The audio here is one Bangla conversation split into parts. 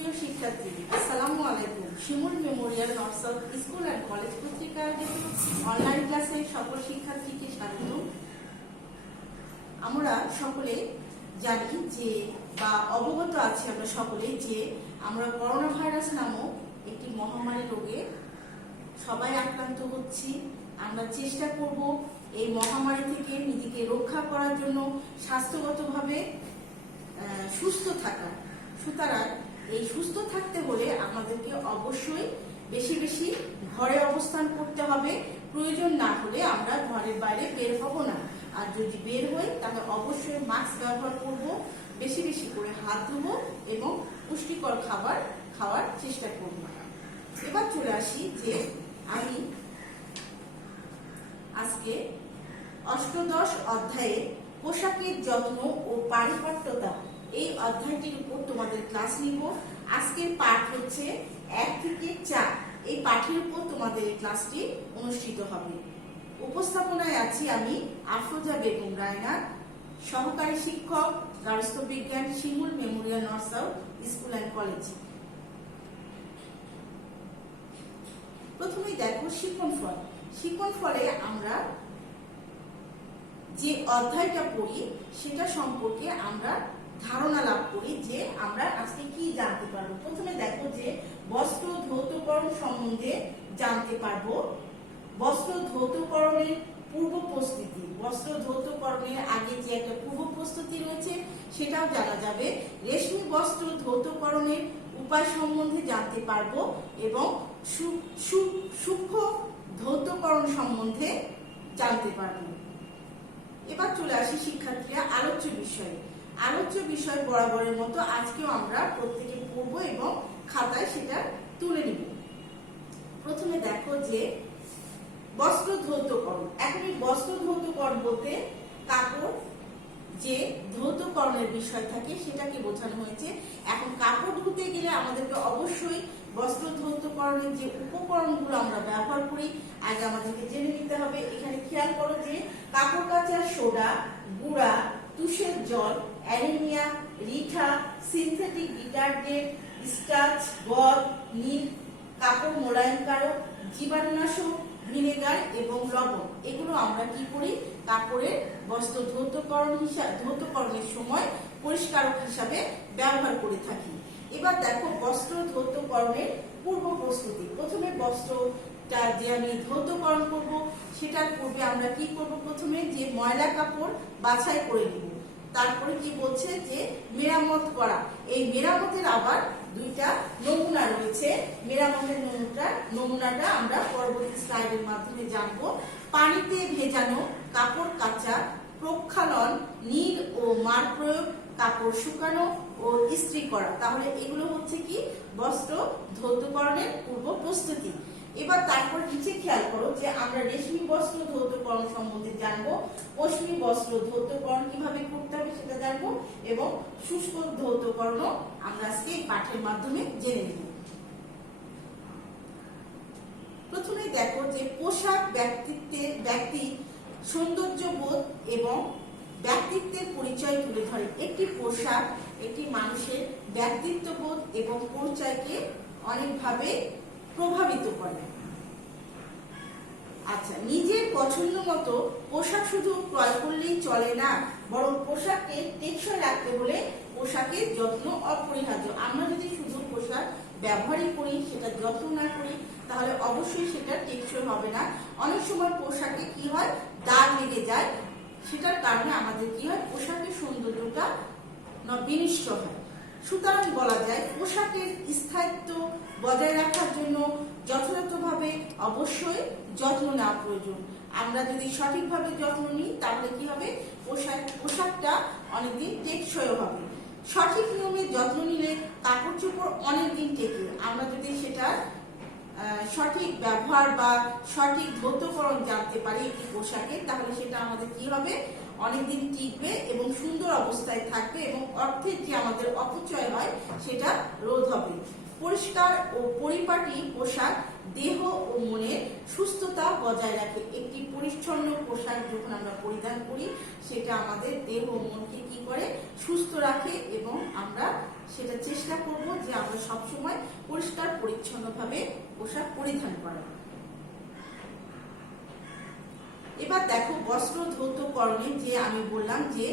সুপ্রিয় শিক্ষার্থী, আসসালামু আলাইকুম। Shimul Memorial North South School and College কর্তৃক আয়োজিত অনলাইন ক্লাসে সকল শিক্ষার্থীকে স্বাগত। আমরা সকলে জানি যে বা অবগত আছি আমরা সকলে যে আমরা করোনা ভাইরাস নামক একটি মহামারী রোগে সবাই আক্রান্ত হচ্ছি। আমরা চেষ্টা করব এই মহামারী থেকে নিজেকে রক্ষা করার জন্য স্বাস্থ্যগতভাবে সুস্থ থাকা। সুতরাং এই সুস্থ থাকতে হলে আমাদেরকে অবশ্যই বেশি বেশি ঘরে অবস্থান করতে হবে। প্রয়োজন না হলে আমরা ঘরের বাইরে বের হব না। আর যদি বের হই তাহলে অবশ্যই মাস্ক ব্যবহার করব, বেশি বেশি করে হাত ধোবো এবং পুষ্টিকর খাবার খাওয়ার চেষ্টা করব। এবার চলে আসি যে আমি আজকে অষ্টাদশ অধ্যায়ে পোশাকের যত্ন ও পারিপাট্যতা এই অধ্যায়টির উপর তোমাদের ক্লাস নিব। আজকের পাঠ হচ্ছে 1 থেকে 4। এই পাঠের উপর তোমাদের এই ক্লাসটি অনুষ্ঠিত হবে। উপস্থাপনায় আছি আমি আফরোজা বেগম রায়না, সহকারী শিক্ষক, গার্হস্থ্য বিজ্ঞান, Shimul Memorial North South School and College. প্রথমেই দেখো শিক্ষণ ফল। শিক্ষণ ফলে আমরা যে অধ্যায়টা পড়ি সেটা সম্পর্কে আমরা ধারণা লাভ করি যে আমরা আজকে কি জানতে পারবো। প্রথমে দেখো যে বস্ত্র ধৌতকরণ সম্বন্ধে জানতে পারবো। বস্ত্র ধৌতকরণের পূর্ব প্রস্তুতি, বস্ত্র ধৌতকরণের আগে যে একটা পূর্ব প্রস্তুতি রয়েছে সেটাও জানা যাবে। রেশমি বস্ত্র ধৌতকরণের উপায় সম্বন্ধে জানতে পারবো এবং সূক্ষ্ম ধৌতকরণ সম্বন্ধে জানতে পারবো। এবার চলে আসি শিক্ষার্থীরা আলোচ্য বিষয়ে। আলোচ্য বিষয় বরাবরের মতো আজকেও আমরা প্রত্যেকে পড়বো এবং খাতায় সেটা তুলে নিব। প্রথমে দেখো যে বস্ত্র ধৌতকরণ। এখন এই বস্ত্র ধৌতকরণ বলতে কাপড় যে ধৌতকরণের বিষয় থাকে সেটাকে বোঝানো হয়েছে। এখন কাপড় ধুতে গেলে আমাদেরকে অবশ্যই বস্ত্র ধৌতকরণের যে উপকরণগুলো আমরা ব্যবহার করি আগে আমাদেরকে জেনে নিতে হবে। এখানে খেয়াল করো যে কাপড় কাচার সোডা, গুঁড়া, তুষের জল, অ্যানিমিয়া, রিঠা, সিনথেটিক ডিটারজেন্ট, স্টার্চ, গদ, নীল, কাপড় মোলায়েমকারক, জীবাণুনাশক, ভিনেগার এবং লবণ, এগুলো আমরা কি করি কাপড়ের বস্ত্র ধৌতকরণের সময় পরিষ্কারক হিসাবে ব্যবহার করে থাকি। এবার দেখো বস্ত্র ধৌতকরণের পূর্ব প্রস্তুতি। প্রথমে বস্ত্রটা যে আমি ধৌতকরণ করব সেটার পূর্বে আমরা কি করব, প্রথমে যে ময়লা কাপড় বাছাই করে নিব। তারপরে কি বলছে যে মেরামত করা। এই মেরামতের আবার দুইটা নমুনা রয়েছে। মেরামতের নমুনাটা আমরা পরবর্তী স্লাইডের মাধ্যমে জানবো। পানিতে ভেজানো, কাপড় কাচা, প্রক্ষালন, নীল ও মার প্রয়োগ, কাপড় শুকানো ও ইস্ত্রি করা। তাহলে এগুলো হচ্ছে কি বস্ত্র ধৌতকরণের পূর্ব প্রস্তুতি। এবার তারপর নিচে খেয়াল করো যে আমরা রেশমি বস্ত্র ধৌতকরণ সম্বন্ধে জানবো, পশমি বস্ত্র ধৌতকরণ কিভাবে করতে হবে সেটা জানবো এবং শুষ্ক ধৌতকরণ আমরা আজকে এই পাঠের মাধ্যমে জেনে নেব। প্রথমে দেখো যে পোশাক ব্যক্তি সৌন্দর্যবোধ এবং ব্যক্তিত্বের পরিচয় তুলে ধরে। একটি পোশাক একটি মানুষের ব্যক্তিত্ববোধ এবং পরিচয়কে অনেকভাবে প্রভাবিত করে। আচ্ছা, নিজের পছন্দ মতো পোশাক শুধু ক্রয় করলেই চলে না, বরং পোশাককে টেকসই রাখতে হলে পোশাকের যত্ন অপরিহার্য। আমরা যদি শুধু পোশাক ব্যবহারই করি, সেটা যত্ন না করি, তাহলে অবশ্যই সেটা টেকসই হবে না। অনেক সময় পোশাকে কি হয়, দাগ লেগে যায়। সেটার কারণে আমাদের কি হয়, পোশাকের সৌন্দর্যটা বিনষ্ট হয়। সুতরাং বলা যায় পোশাকের স্থায়িত্ব বজায় রাখার জন্য যথাযথভাবে অবশ্যই যত্ন নেওয়া প্রয়োজন। আমরা যদি সঠিকভাবে যত্ন নিই তাহলে কি হবে, পোশাকটা অনেকদিন টেকসই হবে। সঠিক নিয়মে যত্ন নিলে কাপড় চোপড় অনেকদিন টেকে। আমরা যদি সেটা সঠিক ব্যবহার বা সঠিক ধৌতকরণ জানতে পারি একটি পোশাকে, তাহলে সেটা আমাদের কি হবে, অনেকদিন টিকবে এবং সুন্দর অবস্থায় থাকবে এবং অর্থের যে আমাদের অপচয় হয় সেটা রোধ হবে। পরিষ্কার ও পরিপাটি পোশাক দেহ ও মনের সুস্থতা বজায় রাখে। একটি পরিচ্ছন্ন পোশাক যখন আমরা পরিধান করি সেটা আমাদের দেহ ও মনকে কি করে, সুস্থ রাখে এবং আমরা সেটা চেষ্টা করব যে আমরা সবসময় পরিষ্কার পরিচ্ছন্নভাবে পোশাক পরিধান করা। এবার দেখো বস্ত্র ধৌতকরণের যে আমি বললাম যে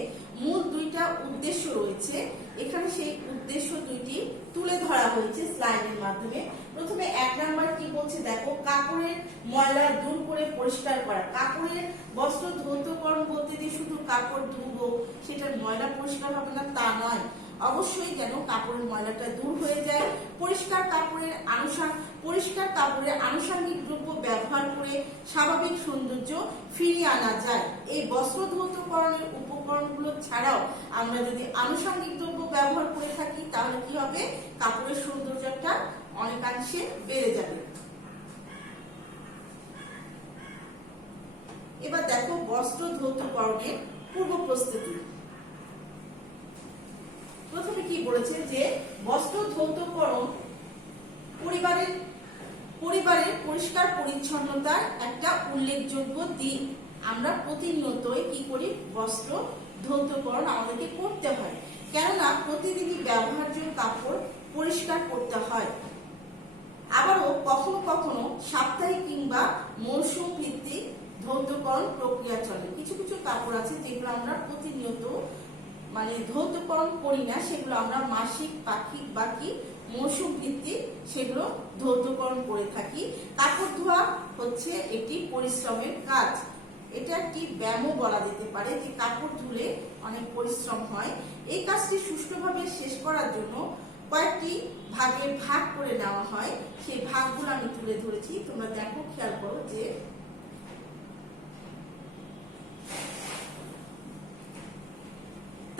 মূল দুইটা উদ্দেশ্য রয়েছে, এখানে সেই উদ্দেশ্য দুইটি তুলে ধরা হয়েছে স্লাইডের মাধ্যমে। প্রথমে 1 নাম্বার কি বলছে দেখো, কাপড়ের ময়লা দূর করে পরিষ্কার করা। কাপড়ের বস্ত্র ধৌতকরণ বলতে যে শুধু কাপড় ধুবো সেটার ময়লা পরিষ্কার হবে না তা নয়, অবশ্যই যেন কাপড়ের ময়লাটা দূর হয়ে যায়। পরিষ্কার কাপড়ের আনুষঙ্গিক দ্রব্য ব্যবহার করে স্বাভাবিক সৌন্দর্য ফিরিয়ে আনা যায়। এই বস্ত্র ধৌতকরণের উপকরণগুলো ছাড়াও আমরা যদি আনুষঙ্গিক দ্রব্য ব্যবহার করে থাকি তাহলে কি হবে, কাপড়ের সৌন্দর্যটা অনেকাংশে বেড়ে যাবে। এবার দেখো বস্ত্র ধৌতকরণের পূর্ব প্রস্তুতি। প্রথমে কি বলেছে যে বস্ত্র ধৌতকরণ পরিবারের পরিষ্কার পরিচ্ছন্নতার একটা উল্লেখযোগ্য দিক। আমরা প্রতিনিয়তই কি করি, বস্ত্র ধৌতকরণ আমাদেরকে করতে হয়, কেননা প্রতিদিনই ব্যবহার্য কাপড় পরিষ্কার করতে হয়। আবারও কখনো কখনো সাপ্তাহিক কিংবা মৌসুম ভিত্তিক ধৌতকরণ প্রক্রিয়া চলে। কিছু কিছু কাপড় আছে যেগুলো আমরা প্রতিনিয়ত ধৌতকরণ করি না, সেগুলো আমরা মাসিক, পাক্ষিক বা কি মৌসুম ভিত্তিক সেগুলো ধৌতকরণ করে থাকি। কাপড় ধোয়া হচ্ছে একটি পরিশ্রমের কাজ, এটা একটি ব্যায়ামও বলা যেতে পারে, যে কাপড় ধুলে অনেক পরিশ্রম হয়। এই কাজটি সুষ্ঠুভাবে শেষ করার জন্য কয়েকটি ভাগে ভাগ করে নেওয়া হয়, সেই ভাগগুলো আমি তুলে ধরেছি, তোমরা দেখো, খেয়াল করো। যে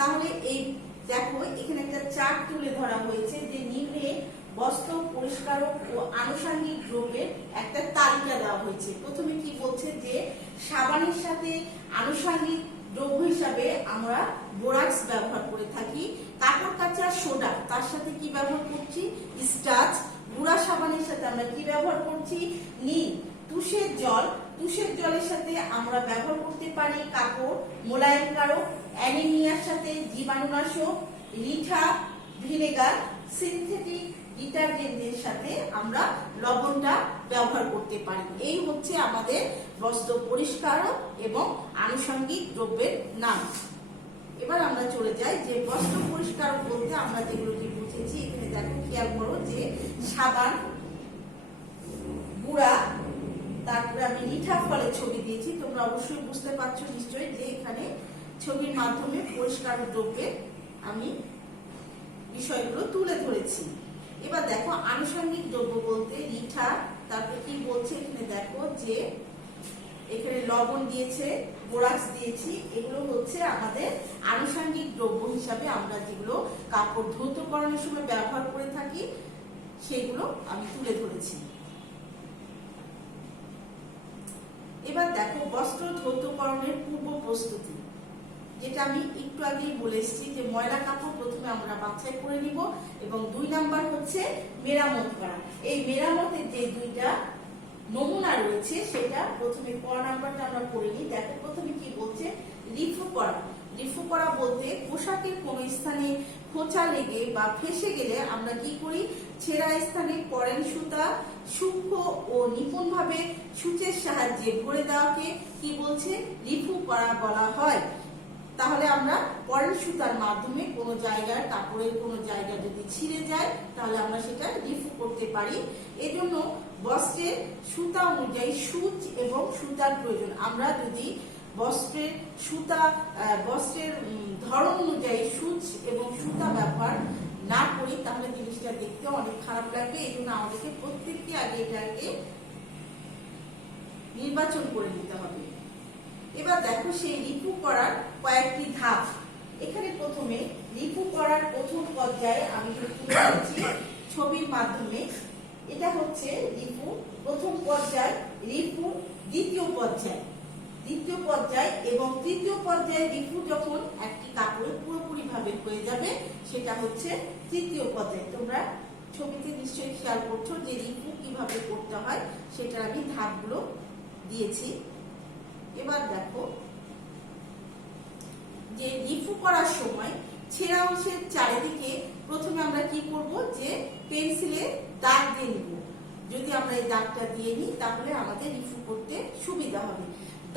তাহলে এই দেখো এখানে একটা চার্ট তুলে ধরা হয়েছে, যে নিম্নে বস্ত্র পরিষ্কারক ও আনুষঙ্গিক দ্রব্যের একটা তালিকা দেওয়া হয়েছে। প্রথমে কি বলছে যে সাবানের সাথে আনুষঙ্গিক দ্রব্য হিসাবে আমরা বোরাক্স ব্যবহার করে থাকি। কাপড় কাচার সোডা, তার সাথে কি ব্যবহার করছি, স্টার্চ। গুঁড়া সাবানের সাথে আমরা কি ব্যবহার করছি, নীল। তুষের জলের সাথে আমরা ব্যবহার করতে পারি কাপড় মোলায়েমকারক। অ্যানিমিয়ার সাথে জীবাণুনাশক, রিঠা, ভিনেগার। সিনথেটিক ডিটারজেন্টের সাথে আমরা লবণটা ব্যবহার করতে পারি। এই হচ্ছে আমাদের বস্ত্র পরিষ্কারক এবং আনুষঙ্গিক দ্রব্যের নাম। এবার আমরা চলে যাই যে বস্ত্র পরিষ্কারক বলতে আমরা যেগুলোকে বুঝেছি। এখানে দেখো, খেয়াল করো যে সাবান, গুঁড়া, তারপরে আমি রিঠা ফলের ছবি দিয়েছি। তোমরা অবশ্যই বুঝতে পারছো নিশ্চয়ই যে এখানে ছবির মাধ্যমে পরিষ্কার দ্রব্যের আমি বিষয়গুলো তুলে ধরেছি। এবার দেখো আনুষঙ্গিক দ্রব্য বলতে রিঠা, তারপরে কি বলছে এখানে দেখো যে এখানে লবণ দিয়েছে, বোরাক্স দিয়েছি। এগুলো হচ্ছে আমাদের আনুষঙ্গিক দ্রব্য হিসাবে আমরা যেগুলো কাপড় ধৌতকরণের সময় ব্যবহার করে থাকি সেগুলো আমি তুলে ধরেছি। এবার দেখো বস্ত্র ধৌতকরণের পূর্ব প্রস্তুতি, যেটা আমি একটু আগেই বলে এসেছি, যে ময়লা কাপড় প্রথমে আমরা বাছাই করে নিব, এবং 2 নাম্বার হচ্ছে মেরামত করা। এই মেরামতের যে দুইটা নমুনা রয়েছে সেটা প্রথমে ক নাম্বারটা আমরা পড়ে নিই। দেখো প্রথমে কি বলছে, রিফু করা। রিফু করা বলতে পোশাকের কোনো স্থানে খোঁচা লেগে বা ফেসে গেলে আমরা কি করি, ছেঁড়া স্থানে পরেন সুতা সূক্ষ্ম ও নিপুণভাবে সূচের সাহায্যে ভরে দেওয়াকে কি বলছে, রিফু করা বলা হয়। তাহলে আমরা পরেন সুতার মাধ্যমে কোনো জায়গায়, কাপড়ের কোনো জায়গা যদি ছিঁড়ে যায় তাহলে আমরা সেটা রিফু করতে পারি। এজন্য বস্ত্রের সুতা অনুযায়ী সূচ এবং সুতার প্রয়োজন। আমরা যদি বস্ত্রের ধরন অনুযায়ী সূচ এবং সুতা ব্যবহার না করি তাহলে জিনিসটা দেখতে অনেক খারাপ লাগবে। এই জন্য আমাদেরকে প্রত্যেকটি আগে এটাকে নির্বাচন করে নিতে হবে। এবার দেখো সেই রিপু করার কয়েকটি ধাপ। এখানে প্রথমে রিপু করার প্রথম পর্যায়ে আমি ছবির মাধ্যমে, এটা হচ্ছে রিপু প্রথম পর্যায়, রিপু দ্বিতীয় পর্যায় এবং তৃতীয় পর্যায়ে রিপু যখন একটি কাপড়ে পুরোপুরি ভাবে হয়ে যাবে সেটা হচ্ছে তৃতীয় পর্যায়ে। তোমরা ছবিতে নিশ্চয়ই খেয়াল করছো যে রিপু কিভাবে করতে হয়, সেটার আমি ধাপগুলো দিয়েছি। এবার দেখো যে রিপু করার সময় ছেঁড়া অংশের চারিদিকে প্রথমে আমরা কি করব, যে যদি আমরা এই দাগটা দিয়ে নিই তাহলে আমাদের রিফু করতে সুবিধা হবে।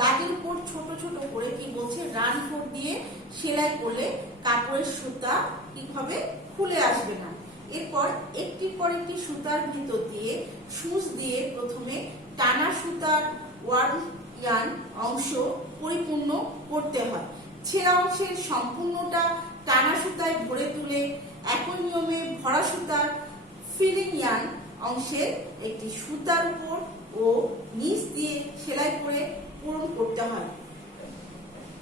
দাগের উপর ছোট ছোট করে কি বলছে, রান ফোর দিয়ে সেলাই করলে কাপড়ের সুতা কি হবে, খুলে আসবে না। এরপর একটির পর একটি সুতার ভিতর দিয়ে সুচ দিয়ে প্রথমে টানা সুতার ওয়ান অংশ পরিপূর্ণ করতে হয়। ছেঁড়া অংশের সম্পূর্ণটা টানা সুতায় ভরে তুলে একই নিয়মে ভরা সুতার ফিলিং ইয়ার্ন অংশের একটি সুতার উপর ও নিচ দিয়ে সেলাই করে পূরণ করতে হয়।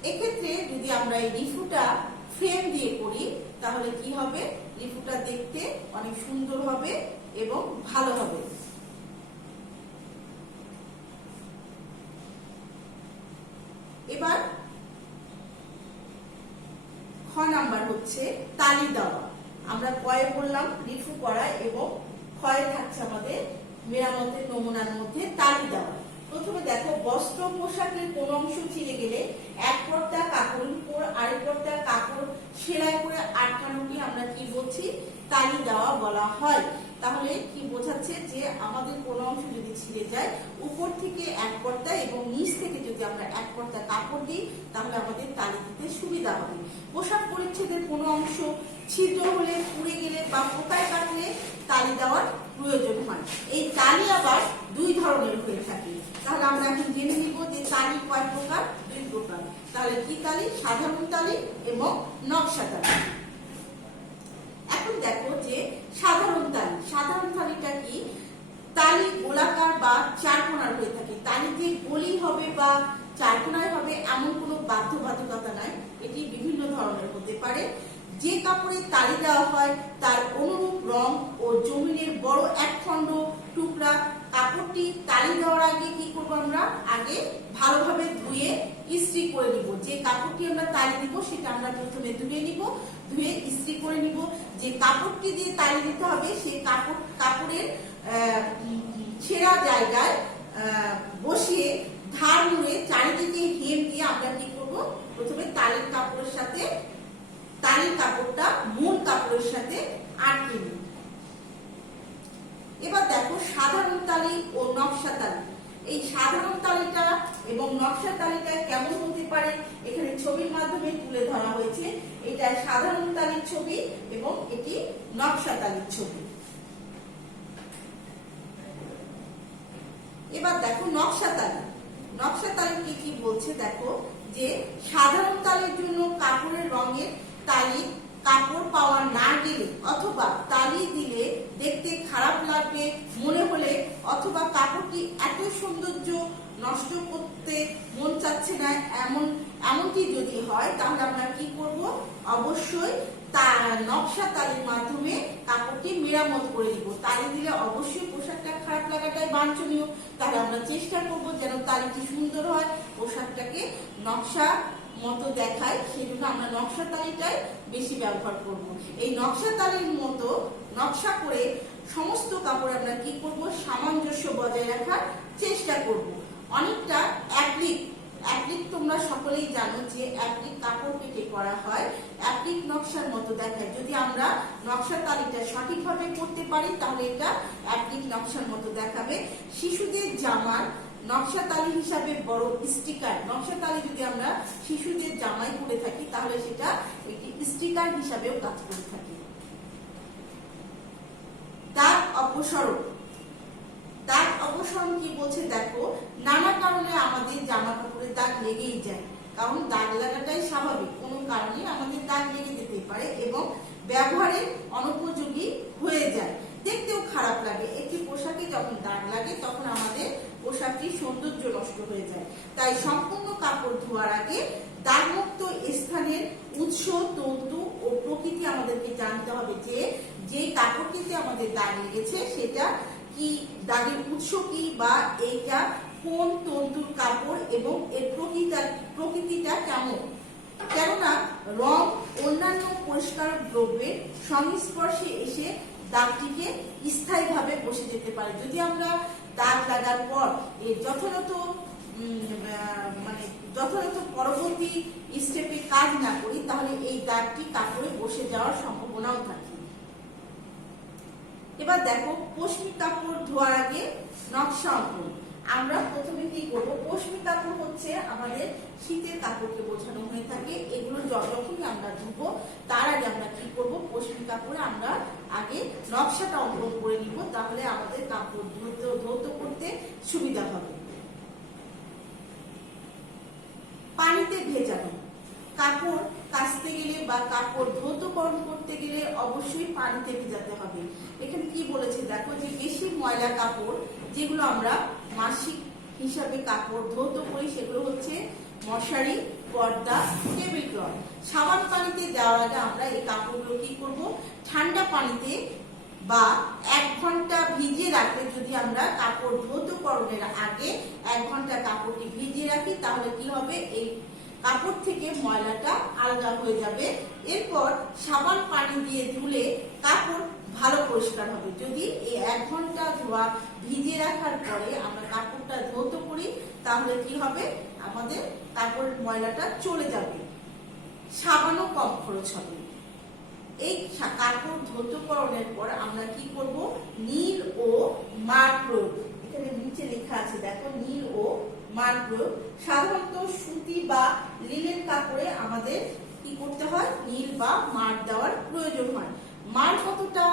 এক্ষেত্রে যদি আমরা এই রিফুটা ফ্রেম দিয়ে করি তাহলে কি হবে, রিফুটা দেখতে অনেক সুন্দর হবে এবং ভালো হবে। এবার খ নাম্বার হচ্ছে তালি দেওয়া। আমরা কয়ে বললাম রিফু করা এবং ক্ষয়ে থাকছে আমাদের মেরামতের নমুনার মধ্যে তালি দেওয়া। প্রথমে দেখো, বস্ত্র পোশাকের কোন অংশ ছিঁড়ে গেলে এক পর্দা কাপড়ের উপর আরেক পর্দা কাপড় সেলাই করে আটকানোকে আমরা কি বলছি, তালি দেওয়া বলা হয়। তাহলে কি বোঝাচ্ছে যে আমাদের কোনো অংশ যদি ছিঁড়ে যায়, উপর থেকে এক পর্দা এবং নিচ থেকে যদি আমরা এক পর্দা কাপড় দিই তাহলে আমাদের তালি দিতে সুবিধা হবে। পোশাক পরিচ্ছেদের কোনো অংশ ছিদ্র হলে, পুড়ে গেলে বা পোকায় কাটলে তালি দেওয়ার প্রয়োজন হয়। এই তালি আবার দুই ধরনের হয়ে থাকে। তাহলে আমরা এখন জেনে নিব যে তালি কয় প্রকার, দুই প্রকার। তাহলে কি তালি, সাধারণ তালি এবং নকশা তালি। এখন দেখো যে সাধারণ তালি, সাধারণ তালিটা কি, তালি গোলাকার বা চারকোনার হয়ে থাকে। তালি যে গোলই হবে বা চারকোনায় হবে এমন কোনো বাধ্যবাধকতা নাই, এটি বিভিন্ন ধরনের হতে পারে। যে কাপড়ে তালি দেওয়া হয় তার অনুরূপ রং ও জমিনের বড় এক খণ্ড টুকরা কাপড়টি তালি দেওয়ার আগে কি করবো, আমরা আগে ভালোভাবে ধুয়ে ইস্ত্রি করে নিব। যে কাপড়টি আমরা তালি দিব সেটা আমরা প্রথমে ধুয়ে নিব, ধুয়ে ইস্ত্রি করে নিব। যে কাপড়টি দিয়ে তালি দিতে হবে সেই কাপড়ের ছেঁড়া জায়গায় বসিয়ে ধার মুড়ে চারিদিকে হেম দিয়ে আমরা কি করব, প্রথমে তালির কাপড়ের সাথে তালির কাপড়টা মূল কাপড়ের সাথে আটকে নিই। এবার দেখো সাধারণ তালি ও নকশা তালি। এই সাধারণ তালিটা এবং নকশা তালিটা কেমন হতে পারে এখানে ছবির মাধ্যমে তুলে ধরা হয়েছে। এটা সাধারণ তালির ছবি এবং এটি নকশা তালির ছবি। এবার দেখো নকশা তালি। নকশা তালি কি বলছে দেখো, যে সাধারণ তালির জন্য কাপড়ের রঙের তালি কাপড় পাওয়া না গেলে অথবা তালি দিলে দেখতে খারাপ লাগবে মনে হলে অথবা কাপড়টি এত সৌন্দর্য নষ্ট করতে মন চাচ্ছে না এমনটি যদি হয় তাহলে আমরা কি করব, অবশ্যই নকশা তালির মাধ্যমে কাপড়টি মেরামত করে দিব। তালি দিলে অবশ্যই পোশাকটা খারাপ লাগাটাই বাঞ্ছনীয়, তাহলে আমরা চেষ্টা করব যেন তালিটি সুন্দর হয়, পোশাকটাকে নকশা মতো দেখায়, সেই জন্য আমরা নকশা তালিটাই বেশি ব্যবহার করব। এই নকশা তালির মতো নকশা করে সমস্ত কাপড় আমরা কি করব, সামঞ্জস্য বজায় রাখার চেষ্টা করব। অনেকটা অ্যাপ্লিক তোমরা সকলেই জানো যে অ্যাপ্লিক কাপড় কেটে করা হয়, অ্যাপ্লিক নকশার মতো দেখায়। যদি আমরা নকশা তালিটা সঠিকভাবে করতে পারি তাহলে এটা অ্যাপ্লিক নকশার মতো দেখাবে। শিশুদের জামার নকশা তালি হিসাবে বড় স্টিকার, নকশা তালি যদি আমরা শিশুদের জামায় করে থাকি তাহলে সেটা একটি স্টিকার হিসাবেও কাজ করে থাকে। দাগ অপসরণ। দাগ অপসরণ কি বলছে দেখো, নানা কারণে আমাদের জামা কাপড়ে দাগ লেগেই যায়, কারণ দাগ লাগাটাই স্বাভাবিক, কোনো কারণে আমাদের দাগ লেগে যেতে পারে এবং ব্যবহারের অনুপযোগী হয়ে যায়, দেখতেও খারাপ লাগে। একটি পোশাকে যখন দাগ লাগে তখন আমাদের পোশাকটির সৌন্দর্য নষ্ট হয়ে যায়। তাই সম্পূর্ণ কাপড় ধোয়ার আগে দাগমুক্ত স্থানের উৎস, তন্তু ও প্রকৃতি আমাদেরকে জানতে হবে, যে কাপড়টিতে আমাদের দাগ লেগেছে সেটা কি, দাগের উৎস কি বা এইটা কোন তন্তুর কাপড় এবং এর প্রকৃতিটা কেমন। কেননা রং অন্যান্য পরিষ্কার দ্রব্যের সংস্পর্শে এসে দাগটিকে স্থায়ীভাবে বসে যেতে পারে। যদি আমরা দাগ লাগার পর এর যথাযথ পরবর্তী স্টেপে কাজ না করি তাহলে এই দাগটি কাপড়ে বসে যাওয়ার সম্ভাবনাও থাকে। এবার দেখো পশমি কাপড় ধোয়ার আগে নকশা অঙ্কন। আমরা প্রথমে কি করব, পশমি কাপড় হচ্ছে আমাদের শীতের কাপড়কে বোঝানো হয়ে থাকে। এগুলো যখনই আমরা ধুবো তার আগে আমরা কি করব, পশমি কাপড়ে আমরা আগে নকশাটা অঙ্কন করে নিব, তাহলে আমাদের কাপড় ধৌত করতে সুবিধা হবে। পানিতে ভেজানো কাপড় কাচতে গেলে বা কাপড় ধৌতকরণ করতে গেলে অবশ্যই পানিতে ভেজাতে হবে। এখানে কি বলেছে দেখো, যে বেশি ময়লা কাপড় যেগুলো আমরা মাসিক হিসাবে কাপড় ধৌত করি সেগুলো হচ্ছে মশারি, পর্দা, টেবিল ক্লথ। সাবান পানিতে দেওয়ার আগে আমরা এই কাপড়গুলো কি করব, ঠান্ডা পানিতে বা 1 ঘন্টা ভিজিয়ে রাখলে, যদি আমরা কাপড় ধৌতকরণের আগে 1 ঘন্টা কাপড়টি ভিজিয়ে রাখি তাহলে কি হবে, এই কাপড় থেকে ময়লাটা আলাদা হয়ে যাবে। এরপর সাবান পানি দিয়ে ধুলে কাপড় ভালো পরিষ্কার হবে। যদি এই 1 ঘন্টা ধোয়া ভিজিয়ে রাখার পরে আমরা কাপড়টা ধৌত করি তাহলে কি হবে, আমাদের কাপড়ের ময়লাটা চলে যাবে, সাবানও কম খরচ হবে। এই কাপড় ধৌতকরণের পর আমরা কি করব, নীল ও মার প্রয়োগ। এখানে নিচে লেখা আছে দেখো, নীল ও মার প্রয়োগ। সাধারণত সুতি বা লিনেন কাপড়ে আমাদের কি করতে হয়, নীল বা মার দেওয়ার প্রয়োজন হয়। মার কতটা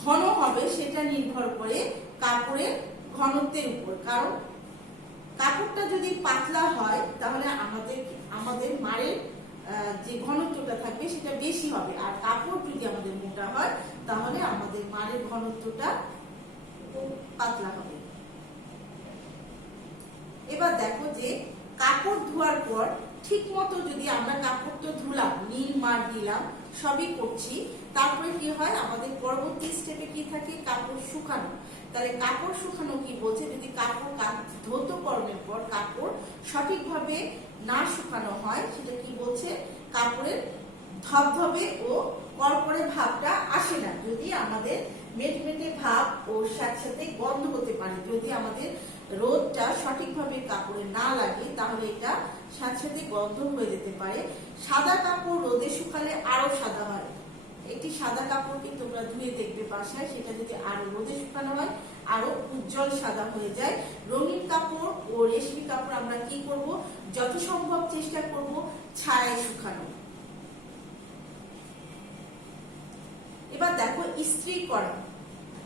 ঘন হবে সেটা নির্ভর করে কাপড়ের ঘনত্বের উপর। কারণ কাপড়টা যদি পাতলা হয় তাহলে আমাদের মারের যে ঘনত্বটা থাকবে সেটা বেশি হবে, আর কাপড় যদি আমাদের মোটা হয় তাহলে আমাদের মারের ঘনত্বটা পাতলা হবে। এবার দেখো যে কাপড় ধোয়ার পর ঠিক মতো যদি আমরা কাপড় তো ধুলাম, নীল মার দিলাম, সবই করছি, তারপরে কি হয়, আমাদের পরবর্তী স্টেপে কি থাকে, কাপড় শুকানো। তাহলে কাপড় শুকানো কি বলছে, যদি কাপড় ধৌতকরণের পর কাপড় সঠিকভাবে না শুকানো হয় সেটা কি বলছে, কাপড়ের ধবধবে ও কড়কড়ে ভাবটা আসে না। যদি আমাদের মেটমেটে ভাব ও সাথে গন্ধ হতে পারে, যদি আমাদের রোদটা সঠিকভাবে কাপড়ে না লাগে তাহলে এটা সাথে গন্ধ হয়ে যেতে পারে। সাদা কাপড় রোদে শুকালে আরো সাদা হয়। একটি সাদা কাপড়কে তোমরা ধুয়ে দেখবে বাসায়, সেটা যদি আরো রোদে শুকানো হয় আরো উজ্জ্বল সাদা হয়ে যায়। রঙিন কাপড় ও রেশমি কাপড় আমরা কি করব, যত সম্ভব চেষ্টা করব ছায়ায় শুকানো। এবার দেখো ইস্ত্রি করা।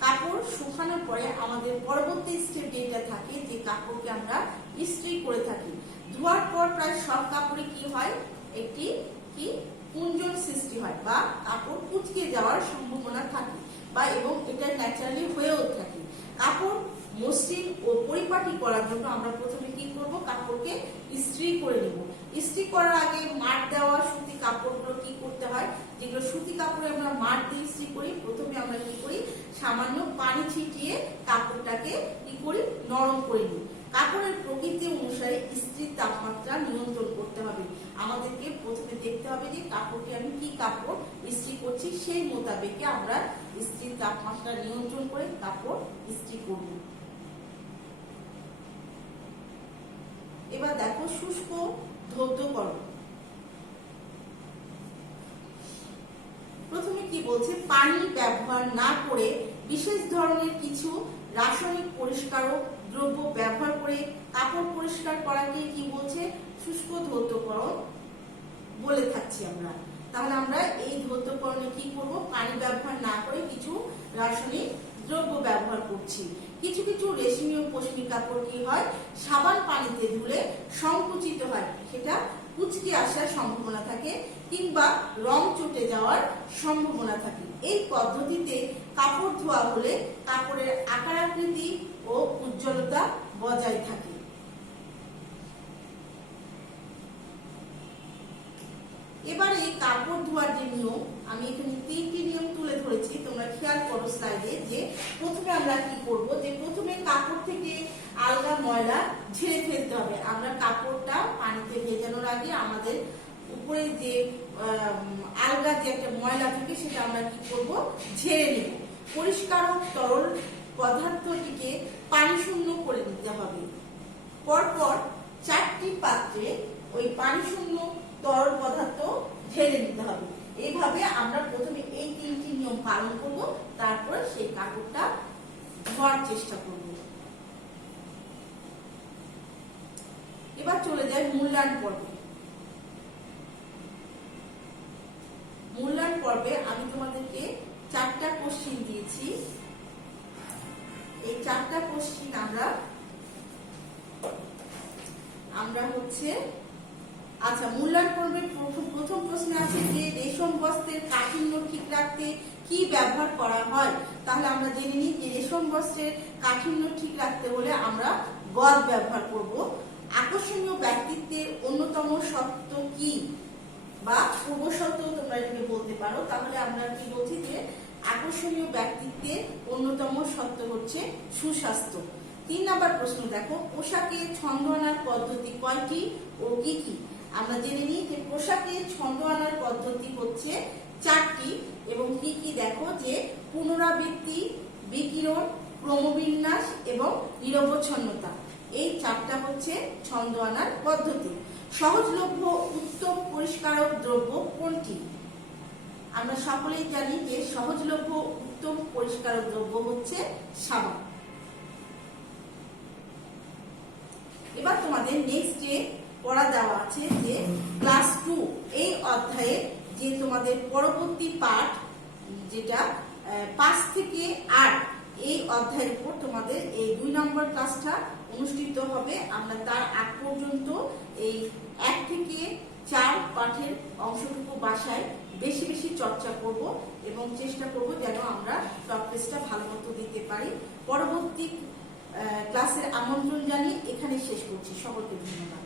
কাপড় শুকানোর পরে আমাদের পরবর্তী স্টেপ যেটা থাকে, যে কাপড়কে আমরা ইস্ত্রি করে থাকি। ধোয়ার পর প্রায় সব কাপড়ে কি হয়, একটি কি কুঞ্চন সৃষ্টি হয় বা কাপড় কুঁচকে যাওয়ার সম্ভাবনা থাকে, বা এবং এটা ন্যাচারালি হয়েও থাকে। কাপড় মসৃণ ও পরিপাটি করার জন্য আমরা প্রথমে কি করব, কাপড়কে ইস্ত্রি করে নেব। ইস্ত্রি করার আগে মার দেওয়া সুতি কাপড়গুলো কি করতে হয়, যেগুলো সুতি কাপড়ে আমরা মার দিয়ে ইস্ত্রি করি, প্রথমে আমরা কি করি, সামান্য পানি ছিটিয়ে কাপড়টাকে কি করি, নরম করে নিই। কাপড়ের প্রকৃতি অনুসারে ইস্ত্রির তাপমাত্রা নিয়ন্ত্রণ করতে হবে। আমাদেরকে প্রথমে দেখতে হবে যে কাপড়কে আমি কি কাপড় ইস্ত্রি করছি, সেই মোতাবেকে আমরা ইস্ত্রির তাপমাত্রা নিয়ন্ত্রণ করে কাপড় ইস্ত্রি করব। এবার দেখো শুষ্ক ধৌতকরণ। প্রথমে কি বলছে, পানি ব্যবহার না করে বিশেষ ধরনের কিছু রাসায়নিক পরিষ্কারক দ্রব্য ব্যবহার করে কাপড় পরিষ্কার করাকে কি বলছে, শুষ্ক ধৌতকরণ বলে থাকছি আমরা। তাহলে আমরা এই ধৌতকরণে কি করব, পানি ব্যবহার না করে কিছু রাসায়নিক দ্রব্য ব্যবহার করছি। কিছু কিছু রেশমি ও পশমি কাপড় কি হয়, সাবান পানিতে ধুলে সংকুচিত হয়, সেটা কুচকে আসার সম্ভাবনা থাকে কিংবা রং চটে যাওয়ার সম্ভাবনা থাকে। এই পদ্ধতিতে কাপড় ধোয়া হলে কাপড়ের আকার আকৃতি ও উজ্জ্বলতা বজায় থাকে। এবার এই কাপড় ধোয়ার যে নিয়ম, আমি এখানে 3টি নিয়ম তুলে ধরেছি, তোমরা খেয়াল করো স্লাইডে। যে প্রথমে আমরা কি করব, যে প্রথমে কাপড় থেকে আলগা ময়লা ঝেড়ে ফেলতে হবে। আমরা কাপড়টা পানিতে ভেজানোর আগে আমাদের উপরে যে আলগা যে একটা ময়লা থাকে সেটা আমরা কি করব, ঝেড়ে নেব। পরিষ্কার ও তরল পদার্থটিকে পানি শূন্য করে নিতে হবে। পরপর 4টি পাত্রে ওই পানি শূন্য তরল পদার্থ ঢেলে নিতে হবে। এইভাবে আমরা প্রথমে এই 3টি নিয়ম পালন করব, তারপর সেই কাপড়টা ধোয়ার চেষ্টা করব। এবার চলে যায় মূল্যায়ন পর্বে। মূল্যায়ন পর্বে আমি তোমাদেরকে 4টা কোশ্চিন দিয়েছি। এই 4টা কোশ্চিন আমরা হচ্ছে আচ্ছা, মূল্যায়ন পর্বের প্রথম প্রশ্নে আছে যে রেশম বস্ত্রের কাঠিন্য ঠিক রাখতে কি ব্যবহার করা হয়। তাহলে আমরা জেনে নিই যে রেশম বস্ত্রের কাঠিন্য ঠিক রাখতে হলে আমরা গদ ব্যবহার করব। আকর্ষণীয় ব্যক্তিত্বের অন্যতম সত্য কি বা পূর্বশর্ত তোমরা এটাকে বলতে পারো। তাহলে আমরা কি বলছি যে আকর্ষণীয় ব্যক্তিত্বের অন্যতম সত্য হচ্ছে সুস্বাস্থ্য। 3 নম্বর প্রশ্ন দেখো, পোশাকে ছন্দ আনার পদ্ধতি কয়টি ও কি কি। আমরা জেনে নিই যে পোশাকে ছন্দ আনার পদ্ধতি হচ্ছে 4টি এবং কি কি দেখো যে পুনরাবৃত্তি, বিকিরণ, ক্রমবিন্যাস এবং নিরবচ্ছন্নতা। এই 4টা হচ্ছে ছন্দ আনার পদ্ধতি। সহজলভ্য উত্তম পরিষ্কারক দ্রব্য কোনটি। আমরা সকলেই জানি যে সহজলভ্য উত্তম পরিষ্কারক দ্রব্য হচ্ছে সাবান। এবার তোমাদের নেক্সট ডে পড়া দেওয়া আছে যে ক্লাস 2 এই অধ্যায়ে যে তোমাদের পরবর্তী পাঠ যেটা 5 থেকে 8 এই অধ্যায়ের উপর তোমাদের এই 2 নম্বর ক্লাসটা অনুষ্ঠিত হবে। আমরা তার আগ পর্যন্ত এই 1 থেকে 4 পাঠের অংশটুকু বাসায় বেশি বেশি চর্চা করব এবং চেষ্টা করব যেন আমরা টপ টেস্টটা ভালো মতো দিতে পারি। পরবর্তী ক্লাসের আমন্ত্রণ জানিয়ে এখানে শেষ করছি। সকলকে ধন্যবাদ।